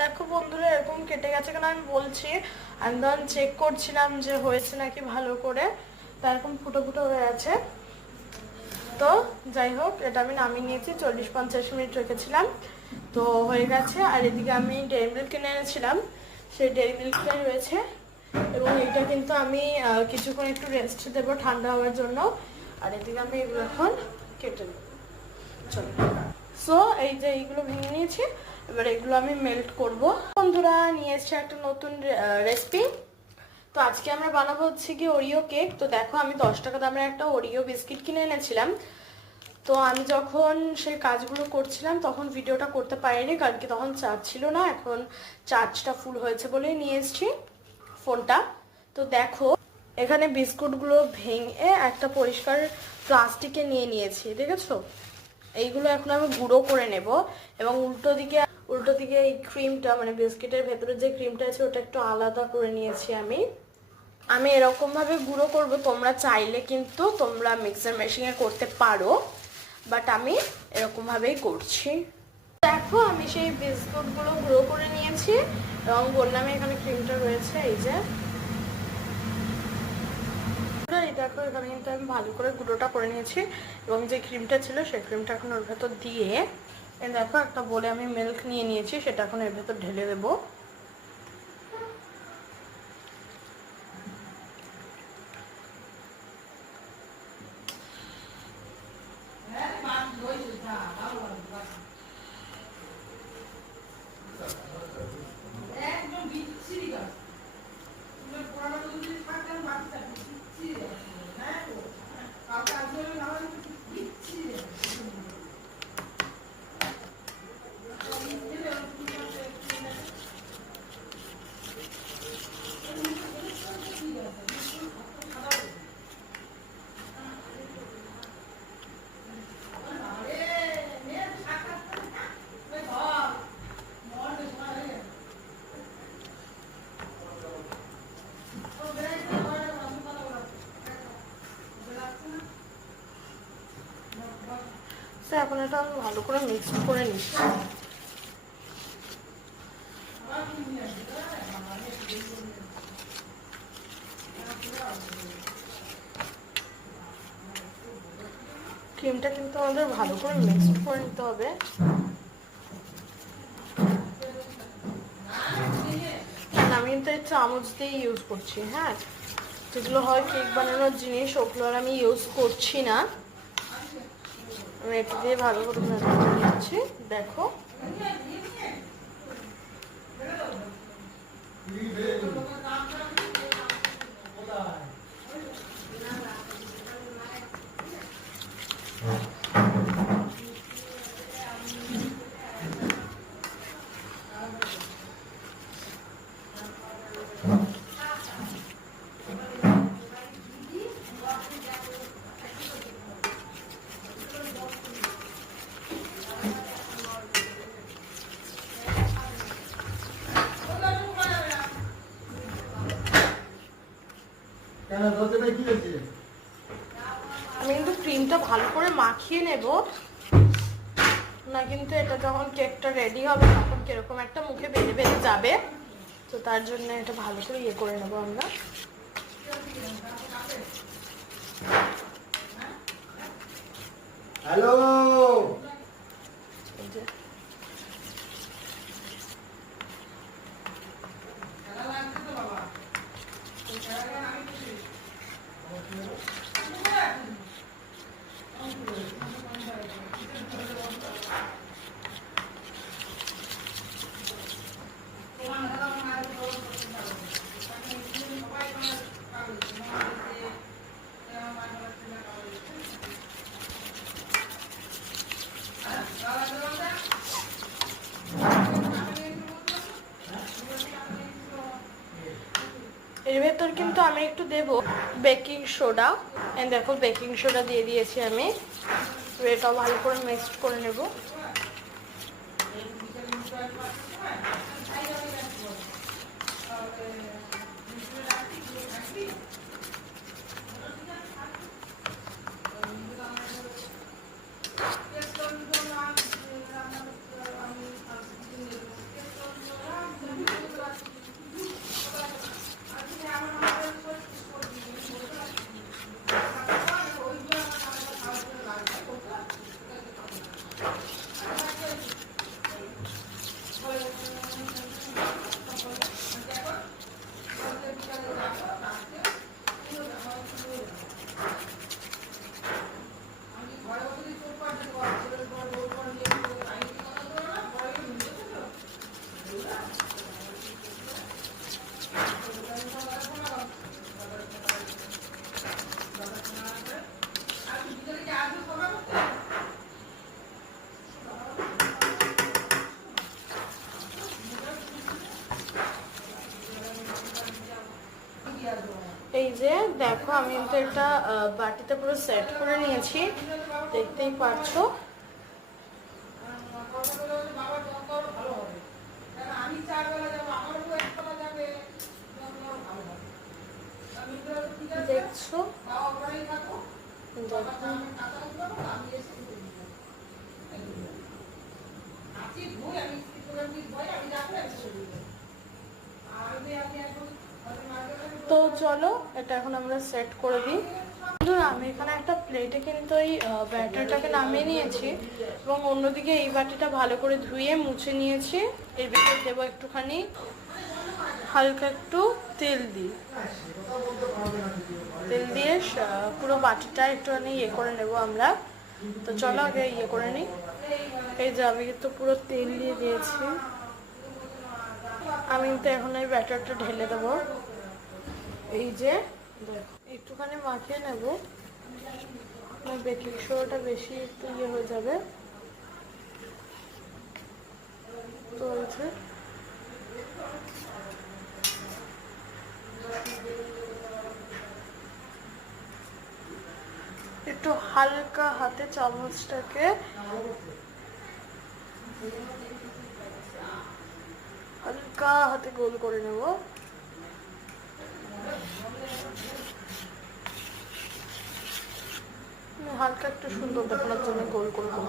দেখো বন্ধুরা এরকম কেটে গেছে কেন আমি বলছি। আমি তখন চেক করছিলাম যে হয়েছে নাকি ভালো করে, তা এরকম ফুটো ফুটো হয়ে আছে। তো যাই হোক, এটা আমি নামিয়ে নিয়েছি, 40-50 মিনিট রেখেছিলাম, তো হয়ে গেছে। আর এদিকে আমি ডেইরি মিল্ক কিনে এনেছিলাম, সেই ডেইরি মিল্কটাই রয়েছে। এবং এটা কিন্তু আমি কিছুক্ষণ একটু রেস্ট দেবো ঠান্ডা হওয়ার জন্য। আর এদিকে আমি এগুলো এখন কেটে নেব। চলো, সো এই যে এইগুলো ভেঙে নিয়েছি, এবার এগুলো আমি মেল্ট করব। বন্ধুরা নিয়ে এসেছি একটা নতুন রেসিপি। তো আজকে আমরা বানাবো হচ্ছে কি ওরিও কেক। তো দেখো আমি 10 টাকা দামের একটা ওরিও বিস্কিট কিনে এনেছিলাম। তো আমি যখন সেই কাজগুলো করছিলাম তখন ভিডিওটা করতে পারিনি, কারণ কি তখন চার্জ ছিল না। এখন চার্জটা ফুল হয়েছে বলেই নিয়ে এসেছি ফোনটা। তো দেখো এখানে বিস্কুটগুলো ভেঙে একটা পরিষ্কার প্লাস্টিকে নিয়ে নিয়েছি, দেখেছো? এইগুলো এখন আমি গুঁড়ো করে নেব। এবং উল্টো দিকে এই ক্রিমটা, মানে বিস্কিটের ভেতরে যে ক্রিমটা আছে ওটা একটু আলাদা করে নিয়েছি আমি এরকম ভাবে গুঁড়ো করব। তোমরা চাইলে কিন্তু তোমরা মিক্সার মেশিনে করতে পারো, বাট আমি এরকম ভাবেই করছি। দেখো আমি সেই বিস্কুটগুলো গুঁড়ো করে নিয়েছি এবং বললাম এখানে ক্রিমটা রয়েছে, এই যে দেখো এখানে কিন্তু আমি ভালো করে গুঁড়োটা করে নিয়েছি। এবং যে ক্রিমটা ছিল সেই ক্রিমটা এখন ওর ভেতর দিয়ে, দেখো একটা বলে আমি মিল্ক নিয়ে নিয়েছি, সেটা এখন এর ভেতর ঢেলে দেবো। এখন এটা আমি ভালো করে মিক্স করে নিচ্ছি। ক্রিমটা কিন্তু আমাদের ভালো করে মিক্স করে নিতে হবে। আমি কিন্তু এই চামচ দিয়ে ইউজ করছি, হ্যাঁ, যেগুলো হয় কেক বানানোর জিনিস ওগুলো আর আমি ইউজ করছি না। আমি এটা দিয়ে ভালো করে নিচ্ছি, দেখো। আমি কিন্তু ক্রিমটা ভালো করে মাখিয়ে নেব, না কিন্তু এটা যখন কেকটা রেডি হবে তখন কিরকম একটা মুখে বেঁধে বেঁধে যাবে। তো তার জন্য এটা ভালো করে ইয়ে করে নেবো আমরা। হ্যালো, এর ভেতর কিন্তু আমি একটু দেব বেকিং সোডা। দেখো বেকিং সোডা দিয়ে দিয়েছি আমি। এটাও ভালো করে মিক্সড করে নেব। এই যে দেখো আমি কিন্তু একটা বাটিতে পুরো সেট করে নিয়েছি, দেখতেই পারছো। দেখছো, তো চলো এটা এখন আমরা সেট করে দিই। বন্ধুরা আমি এখানে একটা প্লেটে কিন্তু এই ব্যাটারটাকে নামিয়ে নিয়েছি এবং অন্যদিকে এই বাটিটা ভালো করে ধুয়ে মুছে নিয়েছি। এর ভিতরে দেবো একটুখানি হালকা একটু তেল দিই, তেল দিয়ে পুরো বাটিটা একটুখানি ইয়ে করে নেব আমরা। তো চলো আগে ইয়ে করে নিই। এই যে আমি কিন্তু পুরো তেল দিয়ে দিয়েছি, আমি কিন্তু এখন এই ব্যাটারটা ঢেলে দেবো। এই যে দেখো একটুখানি মাখিয়ে নেব, বেকিং সোডাটা বেশি একটু ইয়ে হয়ে যাবে। তো এই যে একটু হালকা হাতে চামচটাকে হালকা হাতে গোল করে নেব। হালকা একটু সুন্দর দেখানোর জন্য গোল করে দেবো।